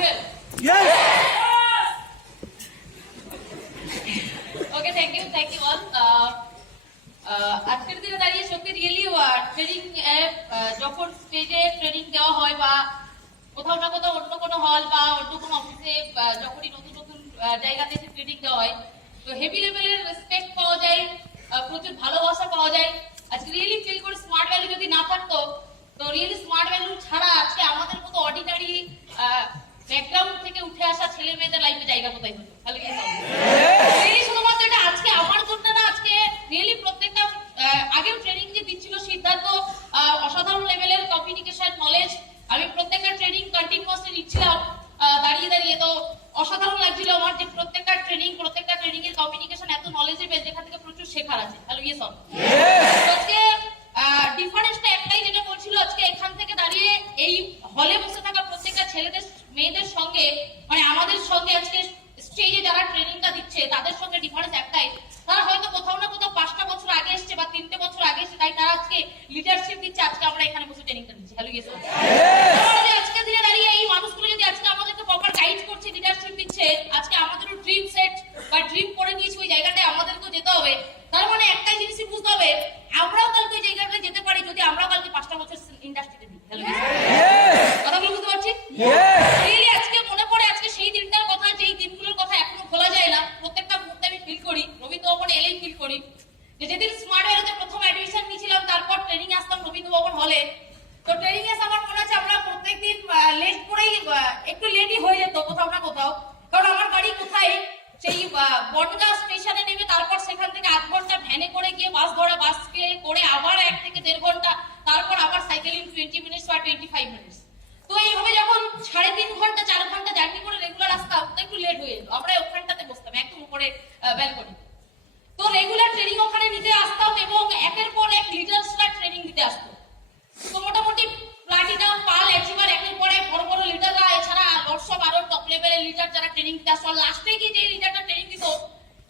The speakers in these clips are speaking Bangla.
Yes. Okay, thank you all. আজকের দিনে দাঁড়িয়ে সত্যি রিয়েলি ট্রেনিং যখন স্টেজে ট্রেনিং দেওয়া হয় বা কোথাও না কোথাও অন্য কোনো হল বা অন্য কোনো অফিসে যখনই নতুন নতুন জায়গাতে এসে ট্রেনিং দেওয়া হয় তো হেভি লেভেলের রেসপেক্ট পাওয়া যায়, প্রচুর ভালোবাসা পাওয়া যায়। আজকে রিয়েলি ফিল করে স্মার্ট ভ্যালু যদি না থাকতো তো রিয়েলি স্মার্ট ভ্যালু ছাড়া আজকে আমাদের মতো অর্ডিনারি ব্যাকগ্রাউন্ড থেকে উঠে আসা ছেলে মেয়েদের লাইফে জায়গা কোথায় হতো? শুধুমাত্র এটা আজকে আমার জন্য না, আজকে রিয়েলি প্রত্যেকটা আগেও ট্রেনিং যে দিচ্ছিল সিদ্ধার্থ, অসাধারণ লেভেলের কমিউনিকেশন নলেজ, আমি প্রত্যেকটা ট্রেনিং কন্টিনিউয়াসলি নিচ্ছিলাম দাঁড়িয়ে দাঁড়িয়ে, তো অসাধারণ লাগছিল আমার যে প্রত্যেকটা ট্রেনিং এর কমিউনিকেশন এত নলেজেবল, যেখান থেকে প্রচুর শেখার আছে। Hello yes all. আজকে ডিফারেন্সটা একটাই, যেটা বলছিল আজকে এখান থেকে দাঁড়িয়ে এই হলে বসে থাকা প্রত্যেকটা ছেলেদের মেয়েদের সঙ্গে মানে আমাদের সঙ্গে আজকে স্টেজে যারা ট্রেনিংটা দিচ্ছে তাদের সঙ্গে ডিফারেন্স একটাই, তারা হয়তো কোথাও না কোথাও 5টা বছর আগে এসছে বা 3টে বছর আগে এসছে, তাই তারা আজকে লিডারশিপ দিচ্ছে, আজকে আমরা এখানে বসে ট্রেনিংটা দিচ্ছি। Hello yes all. আজকে দিনে দাঁড়িয়ে এই মানুষগুলো যদি আজকে আমাদেরকে প্রপার গাইড করছে, লিডারশিপ দিচ্ছে, আজকে আমাদেরও ড্রিম সেট বা ড্রিম করে নিয়েছি ওই জায়গাটায় আমাদেরকেও যেতে হবে, তার মানে একটাই জিনিসই বুঝতে হবে আমরাও কালকে ওই জায়গাটায় যেতে পারি যদি আমরাও কালকে 5টা বছর ইন্ডাস্ট্রিতে দিই। হ্যালো কথাগুলো বুঝতে পারছি? আজকে মনে পড়ে আজকে সেই দিনটার কথা, যেই দিনগুলোর কথা এখনো ভোলা যায় না। প্রত্যেকটা মুহূর্তে আমি ফিল করি, রবীন্দ্র ভবনে এলেই ফিল করি যে যেদিন স্মার্ট ভ্যালুতে প্রথম অ্যাডমিশন নিয়েছিলাম, তারপর ট্রেনিং আসতাম রবীন্দ্র ভবন হলে। তো ট্রেনিং এসে আমার মনে আছে আমরা প্রত্যেকদিন লেট করেই একটু লেটই হয়ে যেত কোথাও না কোথাও, কারণ আমার গাড়ি কোথায় সেই বনগাঁ স্টেশনে নেমে তারপর সেখান থেকে 8 ঘন্টা ভ্যানে করে গিয়ে বাস ধরা, বাসকে করে আবার 1 থেকে 1.5 ঘন্টা, তারপর আবার সাইকেলিং 20 মিনিটস বা 25 মিনিটস। তো এইভাবে যখন 3.5 ঘন্টা 4 ঘন্টা জার্নি করে রেগুলার আসতাম তো একটু লেট হয়ে যেত। আমরা ওখানটাতে বসতাম একদম উপরে ব্যালকনি। তো রেগুলার ট্রেনিং ওখানে নিতে আসতাম এবং একের পর এক লিডার্সরা ট্রেনিং দিতে আসতো। তো মোটামুটি প্লাটিনাম পাল অ্যাচিভার একের পর এক বড় বড় লিডাররা, এছাড়া হোয়াটসঅ্যাপ আরো টপ লেভেলের লিডার যারা ট্রেনিং দিতে আসতো, লাস্টে গিয়ে যে লিডারটা ট্রেনিং দিত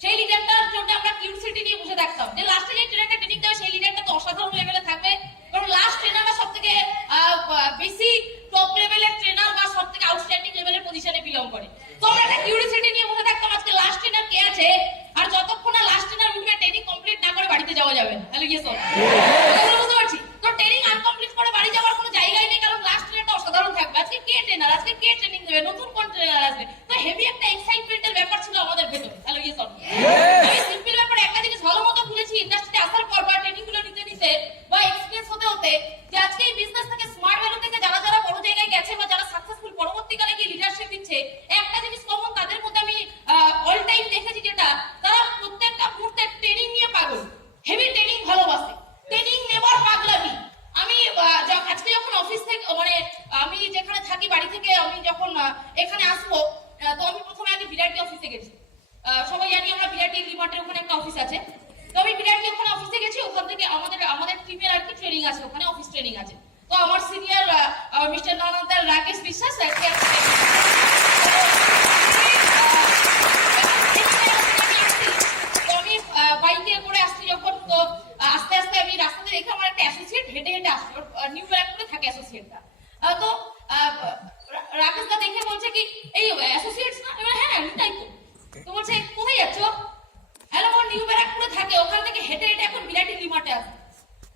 সেই লিডারটার জন্য আমরা কিউরিওসিটি নিয়ে বসে থাকতাম যে লাস্টে যে ট্রেনারটা ট্রেনিং দেবে সেই লিডারটা তো অসাধারণ লেভেলে থাকবে, কারণ লাস্ট ট্রেনাররা সব থেকে বেশি টপ লেভেলের ট্রেনার বা সব থেকে আউটস্ট্যান্ডিং লেভেলের পজিশনে বিলং করে। তো আমরা একটা কিউরিওসিটি নিয়ে বসে থাকতাম আজকে লাস্ট ট্রেনার কে আছে, আর যতক্ষণ না লাস্ট ট্রেনার উঠবে ট্রেনিং কমপ্লিট না করে বাড়িতে যাওয়া যাবে না। Hello yes all. বুঝতে পারছি? তো ট্রেনিং আনকমপ্লিট করে বাড়ি যাওয়ার কোনো জায়গাই নেই, কারণ লাস্ট ট্রেনারটা অসাধারণ থাকবে। আজকে কে ট্রেনার, আজকে কে ট্রেনিং দেবে, নতুন কোন ট্রেনার আসবে, তো হেভি একটা এক্সাইটমেন্টের ব্যাপার ছিল আমাদের ভেতরে। Hello yes all. আমি সিম্পল ব্যাপারে একটা জিনিস ভালো মতো ভুলেছি ইন্ডাস্ট্রিতে আসার পর বা ট্রেনিং গুলো নিতে নিতে বা এক্সপেরিয়েন্স হতে হতে, যে আজকে এই বিজনেস থেকে স্মার্ট ভ্যালু থেকে যারা যারা বড় জায়গায় গেছে বা যারা সাকসেসফুল পরবর্তীকালে গিয়ে লিডারশিপ দিচ্ছে, একটা জিনিস কমন তাদের মধ্যে আমি অল টাইম দেখেছি, যেটা তারা প্রত্যেকটা মুহূর্তে ট্রেনিং নিয়ে পাগল, হেভি ট্রেনিং ভালোবাসে, ট্রেনিং নেবার পাগলামি। আমি আজকে যখন অফিস থেকে মানে আমি যেখানে থাকি বাড়ি থেকে আমি যখন এখানে আসবো, তো আমি প্রথমে আগে বিরাটি অফিসে গেছি। সবাই জানি আমরা বিরাটি লিমার্টের ওখানে একটা অফিস আছে, তো আমি বিরাটি ওখানে অফিসে গেছি, ওখান থেকে আমাদের টিমের আর কি ট্রেনিং আছে, ওখানে অফিস ট্রেনিং আছে। তো আমার সিনিয়র মিস্টার নানান্দার রাকেশ বিশ্বাস আমি বাইকে করে আসছি যখন, তো আস্তে আস্তে আমি রাস্তাতে দেখে আমার একটা অ্যাসোসিয়েট হেঁটে হেঁটে আসছে, নিউ ব্যারাকপুরে থাকে অ্যাসোসিয়েটটা। তো রাকেশ দা দেখে বলছে কি এই অ্যাসোসিয়েটস না? হ্যাঁ আমি তাই তো। তো বলছে কোথায় যাচ্ছ? হ্যালো আমার নিউ ব্যারাকপুরে থাকে, ওখান থেকে হেঁটে হেঁটে এখন বিরাটি লিমার্টে আসবে।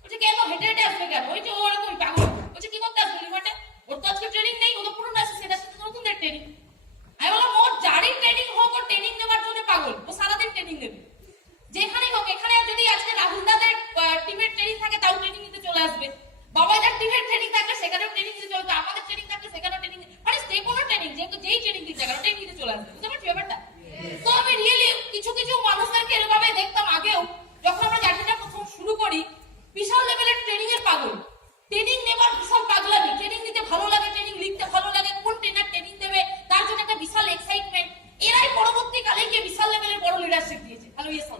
বলছে কেন হেঁটে হেঁটে আসবে কেন? ওই যে ওরকম পাগল। বলছে কি করতে আসবে লিমার্টে? ওর তো আজকে ট্রেনিং নেই, ও তো পুরনো অ্যাসোসিয়েট, আসছে তো নতুনদের ট্রেনিং। আমি বললাম ওর যারই ট্রেনিং হোক ও ট্রেনিং নেবার জন্য পাগল, ও সারাদিন ট্রেনিং নেবে যেখানেই হোক। এখানে যদি আজকে রাহুল দাদের টিমের ট্রেনিং থাকে তাও ট্রেনিং নিতে চলে আসবে, বাবাইদার টিমের ট্রেনিং থাকলে সেখানেও ট্রেনিং নিতে চলে আসবে, আমাদের ট্রেনিং থাকলে সেখানেও ট্রেনিং, মানে যে কোনো ট্রেনিং যেই ট্রেনিং দিতে গেল ট্রেনিং নিতে চলে আসবে। বুঝতে পারছি ব্যাপারটা? তো আমি রিয়েলি কিছু কিছু মানুষদেরকে এরকম দেখতাম আগেও, যখন আমরা জার্নিটা প্রথম শুরু করি, বিশাল লেভেলের ট্রেনিং এর পাগল, ট্রেনিং নেবার বিশাল পাগলামি, ট্রেনিং নিতে ভালো লাগে, ট্রেনিং লিখতে ভালো লাগে, কোন ট্রেনার ট্রেনিং দেবে তার জন্য একটা বিশাল এক্সাইটমেন্ট। এরাই পরবর্তীকালে গিয়ে বিশাল লেভেলের বড় লিডারশিপ দিয়েছে। Hello yes all.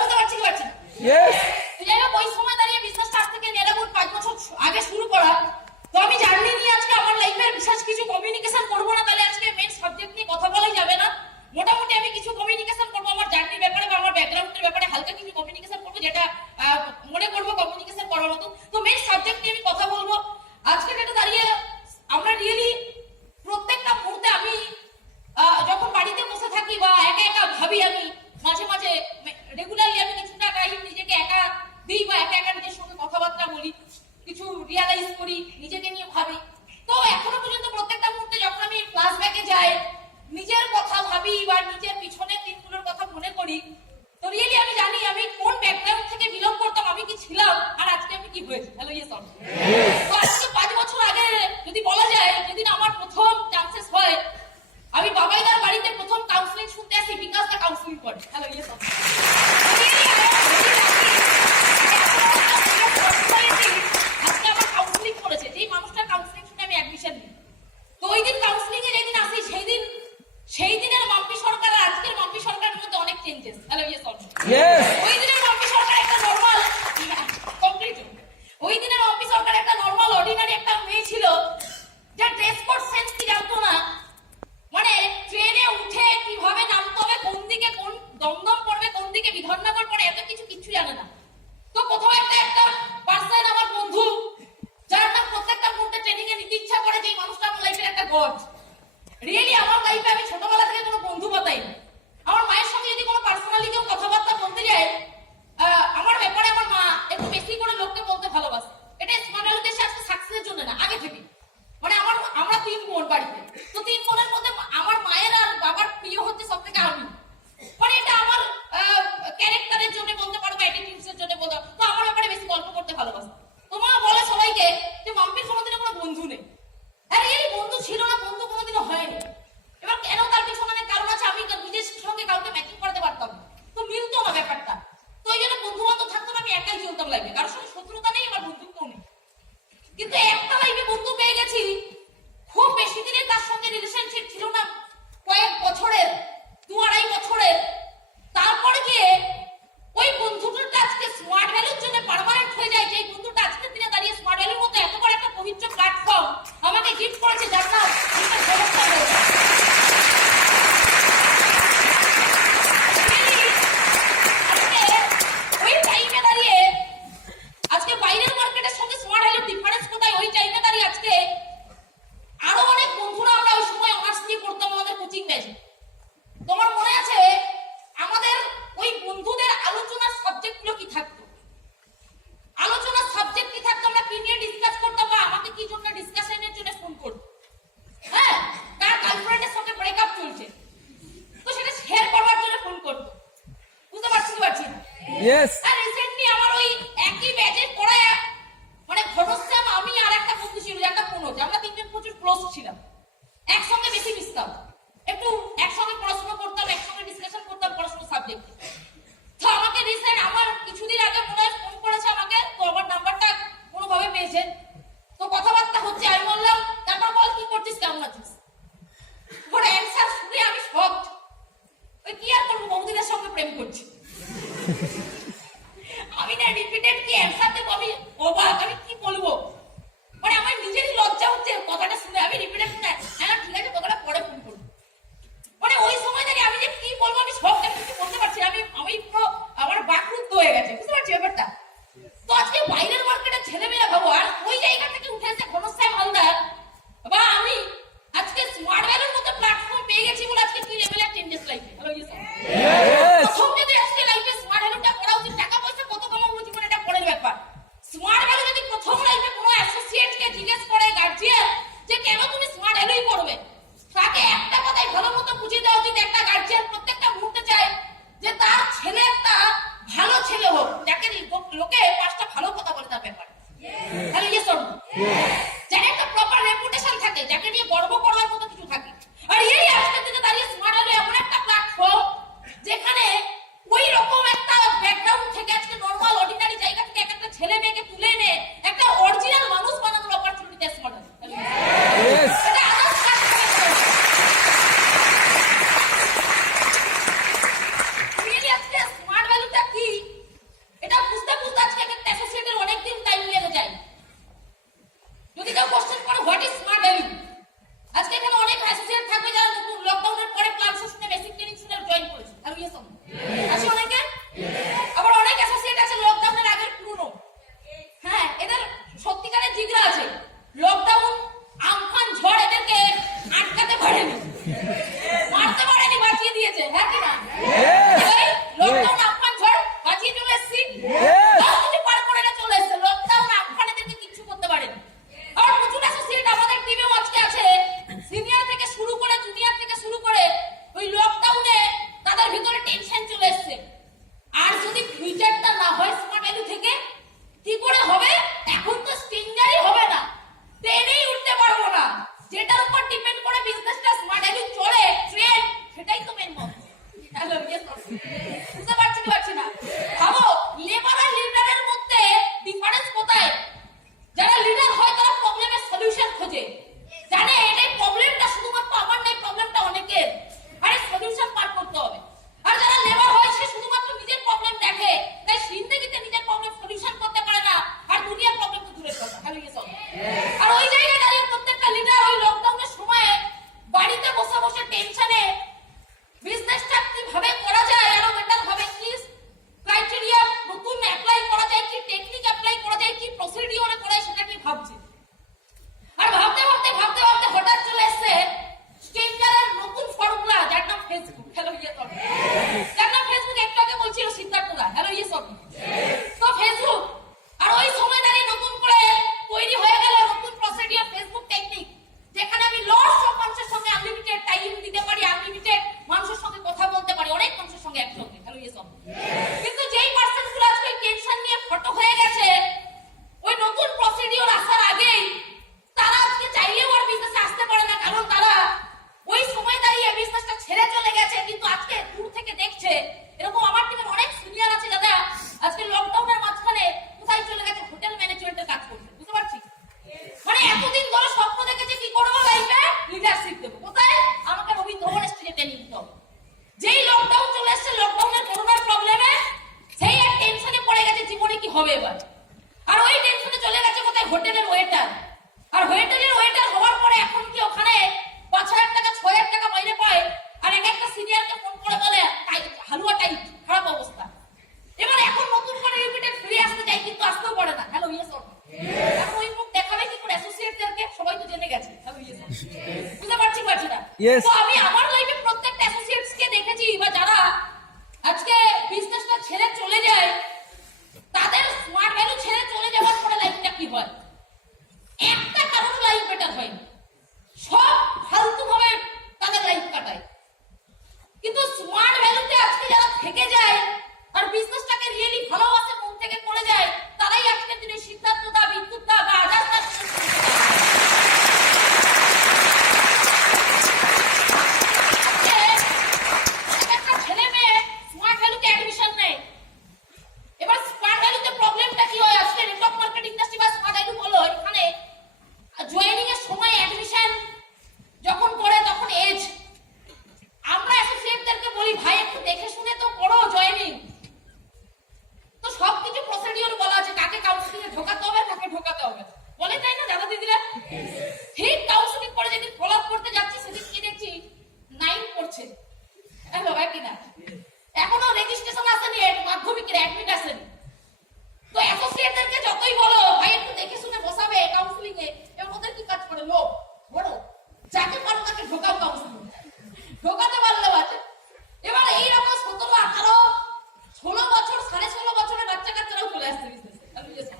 বুঝতে পারছি পারছি যাই হোক, ওই সময় দাঁড়িয়ে বিজনেসটা আজ থেকে 5 বছর আগে শুরু করা। তো আমি জার্নি নিয়ে আজকে আমার লাইফের বিশেষ কিছু কমিউনিকেশন করবো না, তাহলে আজকে মেন সাবজেক্ট নিয়ে কথা বলাই যাবে না। মোটামুটি আমি কিছু কমিউনিকেশন করবো ইয়েস অর নো? তো আজকে 5 বছর আগে যদি বলা যায় যেদিন আমার প্রথম চান্সেস হয় আমি বাবাইদার বাড়িতে প্রথম কাউন্সিলিং শুনতে আসি, বিকাশ দা কাউন্সিলিং করে। Hello yes or no? আজকে আমার কাউন্সিলিং করেছে, যেই মানুষটার কাউন্সিলিং শুনে আমি অ্যাডমিশন নিই। তো ওই দিন কাউন্সিলিং এ যেদিন আসি সেই দিনের মাম্পি সরকার আর আজকের মাম্পি সরকারের মধ্যে অনেক changes. Hello yes or no? ওই দিনের মাম্পি সরকার একটা নরমাল কমপ্লিট, ওই দিনের মাম্পি সরকার একটা নরমাল অর্ডিনারি একটা মেয়ে ছিল যা ড্রেস কোড সেন্স কি জানতো না, মানে ট্রেনে উঠে কিভাবে নামতে হবে, কোন দিকে কোন দমদম পড়বে, কোন দিকে বিধাননগর পড়ে, এত কিছু জানে না। তো প্রথমে একটা পার্সন আমার বন্ধু যার নাম প্রত্যেকটা মুহূর্তে ট্রেনিং এ নিতে ইচ্ছা করে, যে মানুষটা আমার লাইফের একটা গড। রিয়েলি আমার লাইফে আমি ছোটবেলা থেকে কোনো বন্ধু পাতাই না। আমার মায়ের সঙ্গে যদি কোনো পার্সোনালি কেউ কথাবার্তা বলতে যায়, আমার ব্যাপারে আমার মা একটু বেশি করে লোককে বলতে ভালোবাসে। এটা স্মার্ট ভ্যালু দেশে আজকে সাকসেসের জন্য না, আগে থেকে। মানে আমরা 3 বোন বাড়িতে, তো 3 বোনের মধ্যে আমার মায়ের আর বাবার প্রিয় হচ্ছে সব থেকে আমি। মানে এটা আমার ক্যারেক্টারের জন্য বলতে পারবো, অ্যাটিটিউডস এর জন্য বলতে পারবো। তো আমার ব্যাপারে বেশি গল্প করতে ভালোবাসে। তো মা বলে সবাইকে যে মাম্পির কোনোদিনও কোনো বন্ধু নেই। আরে এই বন্ধু ছিল না, বন্ধু কোনোদিনও হয়নি। এবার কেন তার পিছনে অনেক কারণ আছে, আমি নিজের সঙ্গে কাউকে ম্যাচিং করতে পারতাম না, তো মিলতো না ব্যাপারটা। তো ওই জন্য বন্ধু বান্ধব থাকতো না, আমি একাই চলতাম লাইফে, কারোর সঙ্গে শত্রুতা নেই, আমার বন্ধুত্ব নেই। কিন্তু একটা লাইফে বন্ধু পেয়ে গেছি, খুব বেশি দিনের তার সঙ্গে রিলেশনশিপ ছিল না, কয়েক বছরের, 2-2.5 বছরের। তারপরে গিয়ে ওই বন্ধুটা আজকে স্মার্ট ভ্যালুর জন্য পার্মানেন্ট হয়ে যায়। যে বন্ধুটা আজকের দিনে দাঁড়িয়ে স্মার্ট ভ্যালুর মতো এত বড় একটা পবিত্র প্ল্যাটফর্ম আমাকে গিফট করেছে, যার নাম ওই টাইমে দাঁড়িয়ে আজকে বাইরের মার্কেটের সঙ্গে স্মার্ট ভ্যালুর ডিফারেন্স কোথায়, ওই টাইমে দাঁড়িয়ে আজকে আরো অনেক বন্ধুরা আমরা ওই সময় অনার্স নিয়ে পড়তাম আমাদের কোচিং ব্যাচে। তোমার মনে আছে আমাদের ওই বন্ধুদের আলোচনার সাবজেক্ট গুলো কি থাকতো? আলোচনার সাবজেক্ট কি থাকতো? আমরা কি নিয়ে ডিসকাস করতাম, বা আমাকে কি জন্য ডিসকাশনের জন্য ফোন করতো? হ্যাঁ, তার গার্লফ্রেন্ডের সঙ্গে ব্রেকআপ চলছে, তো সেটা শেয়ার করবার জন্য ফোন করতো। বুঝতে পারছি না? ইয়েস। আর রিসেন্টলি আমার ওই একই ব্যাচে পড়া মানে ঘটশ্যাম, আমি আর একটা বন্ধু ছিল একটা মনোজ, আমরা 3 জন প্রচুর ক্লোজ ছিলাম, একসঙ্গে বেশি মিশতাম, একটু একসঙ্গে পড়াশোনা করতাম, একসঙ্গে ডিসকাশন করতাম পড়াশোনার সাবজেক্ট। তো আমাকে রিসেন্ট আমার কিছুদিন আগে মনে হয় ফোন করেছে আমাকে, তো আমার নাম্বারটা কোনোভাবে পেয়েছে, তো কথাবার্তা হচ্ছে। আমি বললাম তারপর বল কি করছিস, কেমন আছিস? ওর অ্যান্সার শুনে আমি শকড। ওই কি আর করবো, বন্ধুদের সঙ্গে প্রেম করছি। আমি না রিপিটেড কি অ্যান্সার দেবো, আমি অবাক, আমি কি বলবো, মানে আমার নিজেরই লজ্জা হচ্ছে কথাটা শুনে। আমি রিপিটেড শুনে হ্যাঁ ঠিক আছে, কথাটা পরে ফোন করবো। মানে ওই সময় দাঁড়িয়ে আমি যে কি বলবো, আমি সব কিছু বলতে পারছি না, আমি পুরো আমার বাকরুদ্ধ হয়ে গেছে। বুঝতে পারছি ব্যাপারটা? তো আজকে বাইরের মার্কেটের ছেলেমেয়েরা ভাবো, আর ওই জায়গা থেকে উঠে এসে ঘনশ্যাম হালদার বা আমি আজকে স্মার্ট ভ্যালুর মতো প্ল্যাটফর্ম পেয়ে গেছি বলে আজকে কি লেভেলের চেঞ্জেস লাইফে। Hello yes. প্রথম যদি আজকে লাইফে স্মার্ট ভ্যালুটা করা উচিত, টাকা পয়সা কত কামাবো জীবনে এটা পরের ব্যাপার। স্মার্ট ভ্যালু যদি প্রথম লাইফে কোনো অ্যাসোসিয়েটকে জিজ্ঞেস করে গার্জিয়ান যে কেন তুমি স্মার্ট ভ্যালুই করবে, তাকে একটা কথাই ভালো মতো বুঝিয়ে দেওয়া উচিত। একটা গার্জিয়ান প্রত্যেকটা মুহূর্তে চায় যে তার ছেলে একটা ভালো ছেলে হোক, যাকে লোকে 5টা ভালো কথা বলে তার ব্যাপারে। Hello yes or no? যার একটা প্রপার রেপুটেশন থাকে, যাকে নিয়ে গর্ব করার মতো কিছু থাকে। আর এই আজকের দিনে দাঁড়িয়ে স্মার্ট ভ্যালু এমন একটা প্ল্যাটফর্ম যেখানে ওই রকম একটা ব্যাকগ্রাউন্ড থেকে আজকে নরমাল অর্ডিনারি জায়গা থেকে একটা ছেলে মেয়েকে তুলে এনে একটা অরিজিনাল মানুষ বানানোর অপরচুনিটি দেয় স্মার্ট ভ্যালু। এটা আদার্স কাজ করে রিয়েলি আজকে স্মার্ট ভ্যালুটা কি এটা বুঝতে আজকে একটা অ্যাসোসিয়েটের অনেকদিন টাইম লেগে যায়। যদি ডিপেন্ড করে বিজনেসটা স্মার্ট ভ্যালু চলে ট্রেন, সেটাই তো মেন মত। হ্যালো বুঝতে পারছি না? ভাবো লেবার আর লিডারের মধ্যে ডিফারেন্স কোথায়? যারা লিডার হয় তারা প্রবলেমের সলিউশন খোঁজে, জানে এটাই প্রবলেমটা শুধুমাত্র আমার নাই, প্রবলেমটা অনেকের, আরে সলিউশন পার করতে হবে। আর যারা লেবার হয় সে শুধুমাত্র নিজের প্রবলেম দেখে, তাই জিন্দেগিতে নিজের প্রবলেম সলিউশন করতে পারে না, আর দুনিয়ার প্রবলেম তো দূরের কথা। হ্যালো আর ওই জায়গায় দাঁড়িয়ে প্রত্যেকটা লিডার ওই লকডাউনের সময়ে বাড়িতে বসে বসে টেনশনে বিজনেসটা কিভাবে করা যায়, আরো বেটার ভাবে কি ক্রাইটেরিয়া নতুন অ্যাপ্লাই করা যায়, কি টেকনিক অ্যাপ্লাই করা যায়, কি প্রসিডিওরে করা যায়, সেটা কি ভাবছে। আর ভাবতে হঠাৎ চলে এসেছে স্ট্রেঞ্জারের নতুন ফর্মুলা, যার নাম ফেসবুক। হ্যালো যার নাম ফেসবুক, একটু আগে বলছিল সিদ্ধার্থরা। হ্যালো তো ফেসবুক, আর ওই সময় দাঁড়িয়ে নতুন করে তৈরি হয়ে গেল নতুন প্রসিডিওর ফেসবুক টেকনিক, যেখানে আমি লটস অফ মানুষের সঙ্গে আনলিমিটেড টাইম দিতে পারি, আনলিমিটেড মানুষের সঙ্গে কথা বলতে পারি, অনেক মানুষের সঙ্গে একসঙ্গে। হ্যালো কিন্তু যেই পার্সন গুলো আজকে টেনশন নিয়ে ফটো হয়ে গেছে ওই নতুন প্রসিডিওর আসার আগেই, তারা আজকে চাইলেও আর বিজনেসে আসতে পারে না, কারণ তারা ওই সময় দাঁড়িয়ে বিজনেসটা ছেড়ে চলে গেছে। কিন্তু আজকে দূর থেকে দেখছে, এরকম আমার টিমের অনেক সিনিয়র আছে দাদা, আজকে লকডাউনের মাঝখানে কোথায় চলে গেছে, হোটেল ম্যানেজমেন্টের কাজ করতে। বুঝতে পারছি মানে এতদিন ধরে স্বপ্ন দেখেছে কি করবো লাইফে, লিডারশিপ দেবো। কোথায়? আমাকে রবীন্দ্র ভবনের স্টেজে ট্রেনিং দিতে হবে। যেই লকডাউন চলে এসেছে, লকডাউনের করোনার প্রবলেমে সেই এক টেনশনে পড়ে গেছে জীবনে কি হবে এবার। আর ওই টেনশনে চলে গেছে কোথায়, হোটেলের ওয়েটার। আর হোটেলের ওয়েটার হওয়ার পরে এখন কি ওখানে 5,000 টাকা 6,000 টাকা মাইনে পায়, আর একটা সিনিয়রকে ফোন করে বলে হালুয়া টাইট, খারাপ অবস্থা। এবার এখন নতুন করে রিপিটেড ফিরে আসতে চাই, কিন্তু আসতেও পারে না। হ্যালো এখন ওই মুখ দেখাবে কি করে অ্যাসোসিয়েটদেরকে, সবাই তো জেনে গেছে। হ্যালো বুঝতে পারছি না? তো আমি আমার লাইফে প্রত্যেকটা অ্যাসোসিয়েটস কে দেখেছি, বা যারা আজকে বিজনেসটা ছেড়ে চলে যায়, তাদের স্মার্ট ভ্যালু ছেড়ে চলে যাওয়ার পরে লাইফটা কি হয়, একটা কারণ লাইফ বেটার হয়, সব ফালতু ভাবে তাদের লাইফ কাটায়। কিন্তু স্মার্ট ভ্যালুতে আজকে যারা থেকে যায় আর বিজনেসটাকে রিয়েলি ভালোবাসে, মন থেকে করে যায়, তারাই আজকের দিনে সিদ্ধার্থ দা, বিদ্যুৎ দা বা আজাদ দা। একটা ছেলে মেয়ে স্মার্ট ভ্যালুতে অ্যাডমিশন নেয়, এবার স্মার্ট ভ্যালুতে প্রবলেমটা কি হয়, আজকে নেটওয়ার্ক মার্কেটিং ইন্ডাস্ট্রি বা স্মার্ট ভ্যালু বলো, এখানে জয়েনিং এর সময় অ্যাডমিশন যখন করে তখন এজ, আমরা অ্যাসোসিয়েটদেরকে বলি ভাই একটু দেখে শুনে তো করো জয়েনিং। তো সবকিছু প্রসিডিওর বলা আছে, কাকে কাউন্সিলিং এ ঢোকাতে হবে, কাকে ঢোকাতে হবে, বলে তাই না দাদা দিদিরা? ঠিক কাউন্সিলিং করে যেদিন ফলো আপ করতে যাচ্ছি, সেদিন কি দেখছি 9 পড়ছে। হ্যালো একই না, এখনো রেজিস্ট্রেশন আসেনি, মাধ্যমিকের অ্যাডমিট আসেনি। তো অ্যাসোসিয়েটদেরকে যতই বলো ভাই একটু দেখে শুনে বসাবে কাউন্সিলিং এ, এবং ওদের কি কাজ করে, লোক বড় যাকে পারো তাকে ঢোকাও কাউন্সিলিং, ঢোকাতে পারলেও আছে। এবার এইরকম 17, 18, 16 বছর 16.5 বছরের বাচ্চা কাচ্চারাও চলে আসছে বিজনেসে।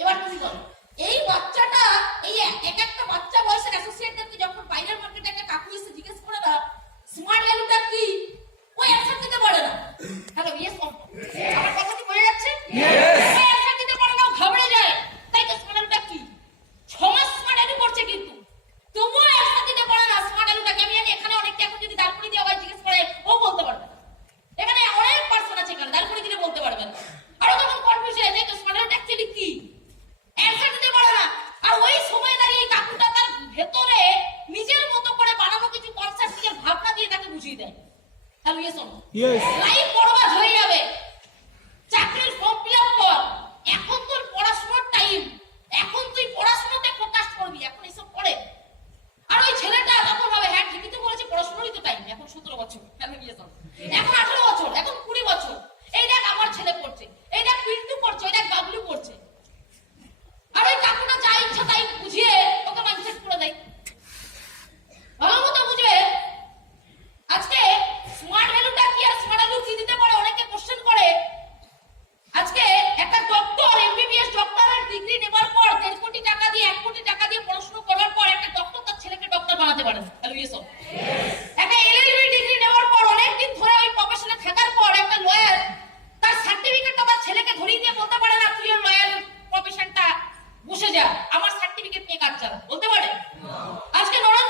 এবার তুমি বলো এই বাচ্চাটা, এই এক একটা বাচ্চা বয়সের অ্যাসোসিয়েটদেরকে যখন বাইরের মার্কেটে একটা কাকু এসে জিজ্ঞেস করে না স্মার্ট ভ্যালুটা কি, ওই অ্যানসার দিতে পারে না। হ্যালো আমার কথা কি বোঝা যাচ্ছে? ওই অ্যানসার দিতে পারে না, ঘাবড়ে যায়। তাই তো স্মার্ট ভ্যালুটা কি, 6 মাস স্মার্ট ভ্যালু করছে কিন্তু তবুও অ্যানসার দিতে পারে না স্মার্ট ভ্যালুটাকে। আমি এখানে অনেককে এখন যদি দাঁড় করে দিয়ে আবার জিজ্ঞেস করে, ও বলতে পারবে না। এখানে অনেক পার্সন আছে, এখানে দাঁড় করে দিলে বলতে পারবে না। আরো তখন কনফিউজ হয়ে যায়, তো স্মার্ট ভ্যালুটা অ্যাকচুয়ালি কি, অ্যানসার দিতে পারে না। আর ওই সময় দাঁড়িয়ে কাকুটা তার ভেতরে নিজের মতো করে বানানো কিছু কনসেপ্ট, নিজের ভাবনা দিয়ে তাকে বুঝিয়ে দেয়। হ্যালো লাইফ বরবাদ হয়ে যাবে, চাকরির ফর্ম ফিল আপ কর, এখন তোর পড়াশোনার টাইম, এখন তুই পড়াশোনাতে ফোকাস করবি, এখন এসব করে। আর ওই ছেলেটা তখন ভাবে হ্যাঁ ঠিকই তো বলেছে, পড়াশোনারই তো টাইম, এখন 17 বছর, এখন 18 বছর, এখন 20 বছর, এই দেখ আমার ছেলে পড়ছে, এই দেখ পিন্টু পড়ছে, এই দেখ বাবলু পড়ছে। আর ওই কাকুটা যা ইচ্ছা তাই বুঝিয়ে ওকে মাইন্ডসেট করে দেয়, ভালো মতো বুঝবে। আজকে স্মার্ট ভ্যালুটা কি আর স্মার্ট ভ্যালু কি দিতে পারে, অনেকে কোশ্চেন করে। আজকে একটা ডক্টর, এমবিবিএস ডক্টরের ডিগ্রি নেবার পর 1.5 কোটি টাকা দিয়ে 1 কোটি টাকা দিয়ে পড়াশোনা করার পর একটা ডক্টর তার ছেলেকে ডক্টর বানাতে পারে না। হ্যালো একটা এলএলবি ডিগ্রি নেওয়ার পর অনেকদিন ধরে ওই প্রফেশনে থাকার পর একটা লয়ার তার সার্টিফিকেটটা তার ছেলেকে ধরিয়ে দিয়ে বলতে পারে না তুই ওই লয়ার প্রফেশনটা বসে যা, আমার সার্টিফিকেট নিয়ে কাজ চালা, বলতে পারে? আজকে নরেন্দ্র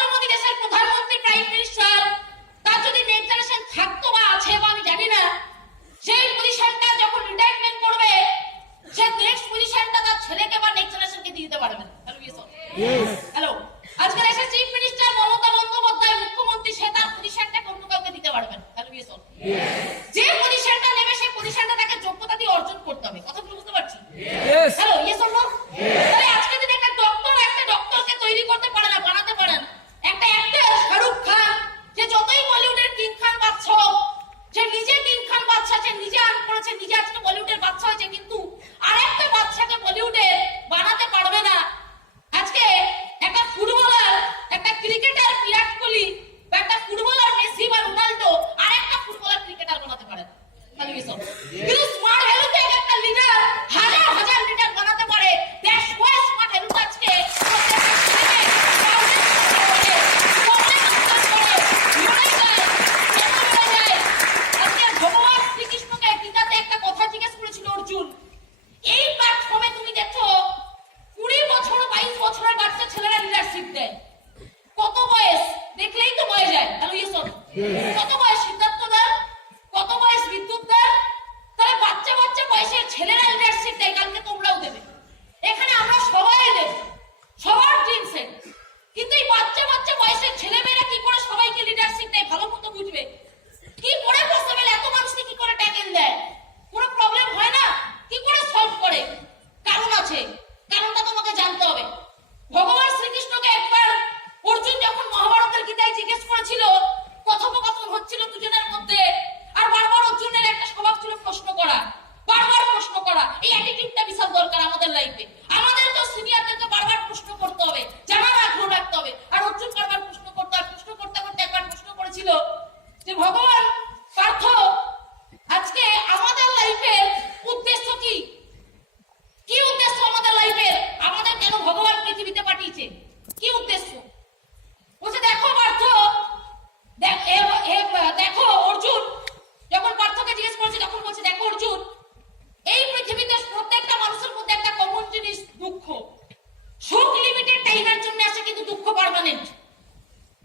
কত বয়স সিদ্ধার্থ দার, কত বয়স বিদ্যুৎ দার? তাহলে বাচ্চা বাচ্চা বয়সের ছেলেরা লিডারশিপ দেয়, কালকে তোমরাও দেবে। এখানে আমরা সবাই দেব, সবার ড্রিম সেট। কিন্তু এই বাচ্চা বাচ্চা বয়সের ছেলেমেয়েরা কি করে সবাইকে লিডারশিপ দেয় ভালো মতো বুঝবে। কি করে পসিবল এত মানুষকে কি করে ট্যাকেল দেয়? কোনো প্রবলেম হয় না, কি করে সলভ করে? কারণ আছে, কারণটা তোমাকে জানতে হবে। ভগবান শ্রীকৃষ্ণকে একবার অর্জুন যখন মহাভারতের গীতায় জিজ্ঞেস করেছিল, কথোপকথন হচ্ছিল দুজনের মধ্যে, আর বারবার অর্জুনের একটা স্বভাব ছিল প্রশ্ন করা, বারবার প্রশ্ন করা। এই অ্যাটিটিউডটা বিশাল দরকার আমাদের লাইফে। আমাদের তো সিনিয়রদেরকে বারবার প্রশ্ন করতে হবে, জানার আগ্রহ রাখতে হবে। আর অর্জুন বারবার প্রশ্ন করতে, আর প্রশ্ন করতে করতে একবার প্রশ্ন করেছিল যে ভগবান পার্থ, আজকে আমাদের লাইফের উদ্দেশ্য কি? কি উদ্দেশ্য আমাদের লাইফের? আমাদের কেন ভগবান পৃথিবীতে পাঠিয়েছে? কি উদ্দেশ্য? বলছে দেখো পার্থ, দেখো অর্জুন যখন পার্থকে জিজ্ঞেস করেছে, তখন বলছে দেখো অর্জুন, এই পৃথিবীতে প্রত্যেকটা মানুষের মধ্যে একটা কমন জিনিস দুঃখ। সুখ লিমিটেড টাইমের জন্য আসে, কিন্তু দুঃখ পার্মানেন্ট।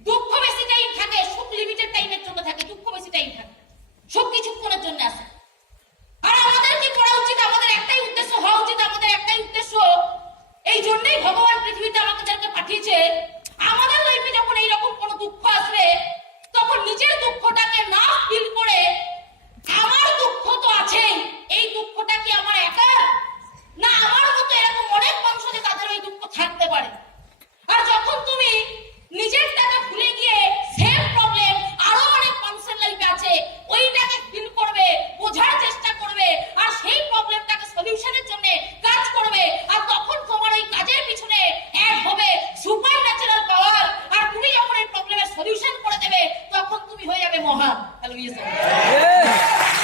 দুঃখ বেশি টাইম থাকে, সুখ লিমিটেড টাইমের জন্য থাকে। দুঃখ বেশি টাইম থাকে, সুখ কিছুক্ষণের জন্য আসে। আর আমাদের কি করা উচিত? আমাদের একটাই উদ্দেশ্য হওয়া উচিত, আমাদের একটাই উদ্দেশ্য। এই জন্যই ভগবান পৃথিবীতে আমাকে যাকে পাঠিয়েছে, আমাদের লাইফে যখন এইরকম কোনো দুঃখ আসবে, তখন নিজের দুঃখটাকে না ফিল করে, আমার দুঃখ তো আছেই, এই দুঃখটা কি আমার একার? না আমার মতো এরকম অনেক মানুষ আছে তাদের ওই দুঃখ থাকতে পারে। আর যখন তুমি নিজেরটাকে ভুলে গিয়ে সেম প্রবলেম আরো অনেক মানুষের লাইফে আছে, ওইটাকে ফিল করবে, বোঝার চেষ্টা করবে, আর সেই প্রবলেমটাকে সলিউশনের জন্য কাজ করবে, আর তখন তোমার ওই কাজের পিছনে অ্যাড হবে সুপার ন্যাচারাল পাওয়ার। আর তুমি যখন এই প্রবলেমের সলিউশন করে দেবে, তখন তুমি হয়ে যাবে মহান। Hello yes.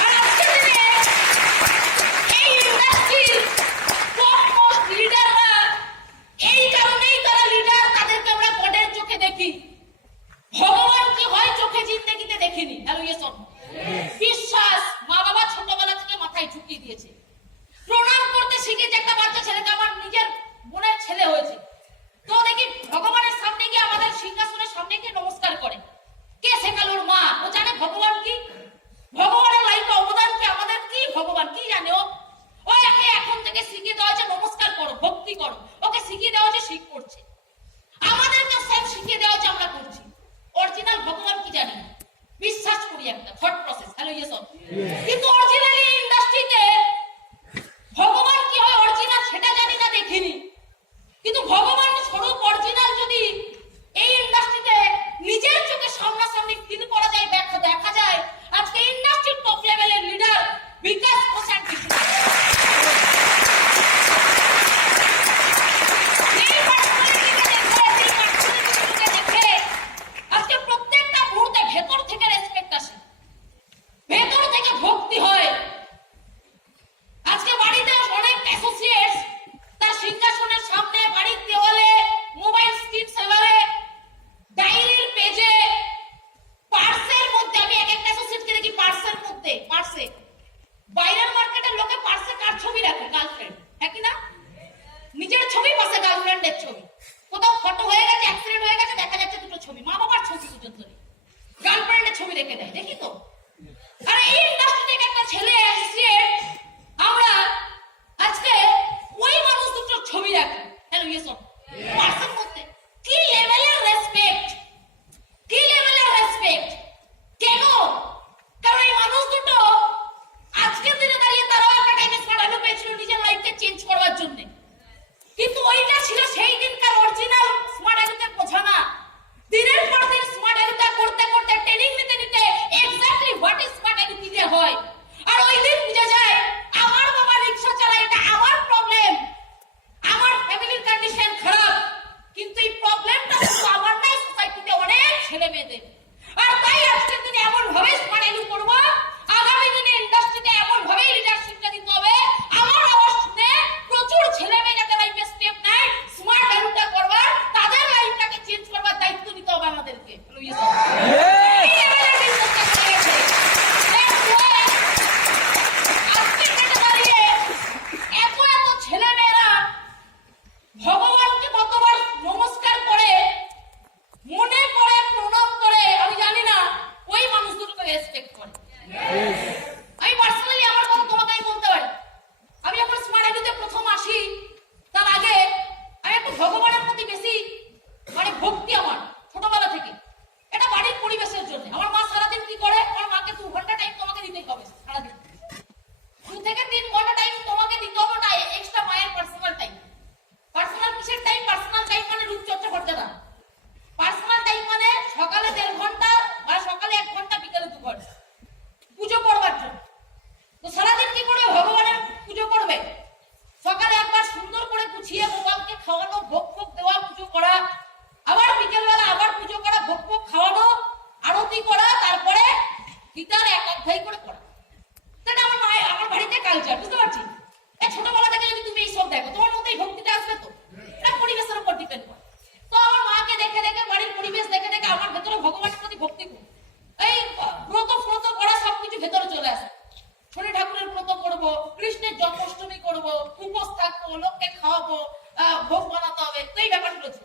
আর আজকের দিনে এই ইন্ডাস্ট্রির টপ মোস্ট লিডাররা, এই কারণেই তারা লিডার, তাদেরকে আমরা গডের চোখে দেখি। ভগবান কি হয় চোখে জিন্দেগিতে দেখিনি। Hello yes. বিশ্বাস মা বাবা ছোটবেলা থেকে মাথায় ঢুকিয়ে দিয়েছে, প্রণাম করতে শিখেছে। একটা বাচ্চা ছেলেকে, আমার নিজের বোনের ছেলে হয়েছে, তো দেখি ভগবানের সামনে গিয়ে, আমাদের সিংহাসনের সামনে গিয়ে নমস্কার করে। কে শেখালো? ওর মা। ও জানে ভগবান কি, ভগবানের লাইফে অবদান কি, আমাদের কি ভগবান কি জানে। ও একে এখন থেকে শিখিয়ে দেওয়া হচ্ছে নমস্কার করো, ভক্তি করো। ওকে শিখিয়ে দেওয়া হচ্ছে, শিখ করছে। আমাদেরকে সব শিখিয়ে দেওয়া হচ্ছে, আমরা করছি। অরিজিনাল ভগবান কি জানি না, বিশ্বাস করি একটা থট প্রসেস। Hello yes. কিন্তু অরিজিনালি ইন্ডাস্ট্রিতে ভগবান কি হয় অরিজিনাল সেটা জানি না, দেখিনি। কিন্তু ভগবান স্বরূপ অরিজিনাল যদি এই ইন্ডাস্ট্রিতে নিজের চোখে সামনাসামনি ফিল করা যায়, দেখা যায়, আজকে ইন্ডাস্ট্রির টপ লেভেলের লিডার বিকাশ প্রশান্ত আজকে প্রত্যেকটা মুহূর্তে ভেতর থেকে রেসপেক্ট আসে, ভেতর থেকে ভক্তি হয়। আজকে বাড়িতে অনেক অ্যাসোসিয়েটস তার সিংহাসনের সামনে, বাড়ির দেওয়ালে, মোবাইল স্ক্রিন সেভারে, ডায়েরির পেজে, পার্সের মধ্যে, আমি এক একটা অ্যাসোসিয়েটকে দেখি পার্সের মধ্যে, পার্সে বাইরের মার্কেটের লোকে পার্সে কার ছবি রাখে? গার্লফ্রেন্ড, হ্যাঁ কি না? নিজের ছবি পাশে গার্লফ্রেন্ডের ছবি, কোথাও ফটো হয়ে গেছে, অ্যাক্সিডেন্ট হয়ে গেছে, দেখা যাচ্ছে দুটো ছবি, মা বাবার ছবি দুজন ধরে গার্লফ্রেন্ডের ছবি রেখে দেয়, দেখি তো। আর এই ইন্ডাস্ট্রি থেকে একটা ছেলে অ্যাসোসিয়েট, আমরা আজকে ওই মানুষ দুটোর ছবি রাখি। Hello yes. পার্সের মধ্যে কি লেভেলের রেসপেক্ট, কি লেভেলের রেসপেক্ট। কেন? কারণ এই মানুষ দুটো আজকের দিনে দাঁড়িয়ে তারাও একটা টাইমে স্মার্ট পেয়েছিল নিজের লাইফকে চেঞ্জ করার জন্য, কিন্তু ওইটা ছিল সেই দিনকার অরিজিনাল স্মার্ট আইডিকে বোঝা না। দিনের পর দিন স্মার্ট আইডিটা করতে করতে, ট্রেনিং নিতে নিতে exactly what is smart ID দিতে হয়। আর ওই দিন বুঝা যায় আমার বাবা রিকশা চালায়, এটা আমার প্রবলেম, আমার ফ্যামিলির কন্ডিশন খারাপ, কিন্তু এই প্রবলেমটা শুধু আমার নাই, সোসাইটিতে অনেক ছেলে মেয়েদের। আর তাই আজকের দিনে এমন ভাবে স্মার্ট আইডি করবো, আগামী দিনে ইন্ডাস্ট্রিতে এমন ভাবে লিডারশিপটা দিতে হবে, আমার আওয়াজ শুনে প্রচুর ছেলে মেয়ে যাতে লাইফে স্টেপ নেয়, স্মার্ট আইডিটা করবার, তাদের লাইফটাকে চেঞ্জ করবার দায়িত্ব নিতে হবে আমাদেরকে। ভগবানকে কতবার নমস্কার করে, মনে করে, প্রণাম করে, আমি জানি না ওই ভোগ খাওয়ানো, আরতি করা, তারপরে গীতার এক অধ্যায় করে পড়া। সেটা আমার মায়ের, আমার বাড়িতে কালচার, বুঝতে পারছি। এই ছোটবেলা থেকে যদি তুমি এইসব দেখো, তোমার মধ্যে এই ভক্তিটা আসবে তো? এটা পরিবেশের উপর ডিপেন্ড করে। তো আমার মাকে দেখে দেখে, বাড়ির পরিবেশ দেখে দেখে আমার ভেতরে ভগবানের প্রতি ভক্তি করি। এই ব্রত ফ্রত করা সবকিছু ভেতরে চলে আসে। শনি ঠাকুরের ব্রত করবো, কৃষ্ণের জন্মাষ্টমী করবো, উপোস থাকবো, লোককে খাওয়াবো, ভোগ বানাতে হবে, তো এই ব্যাপারগুলো ছিল।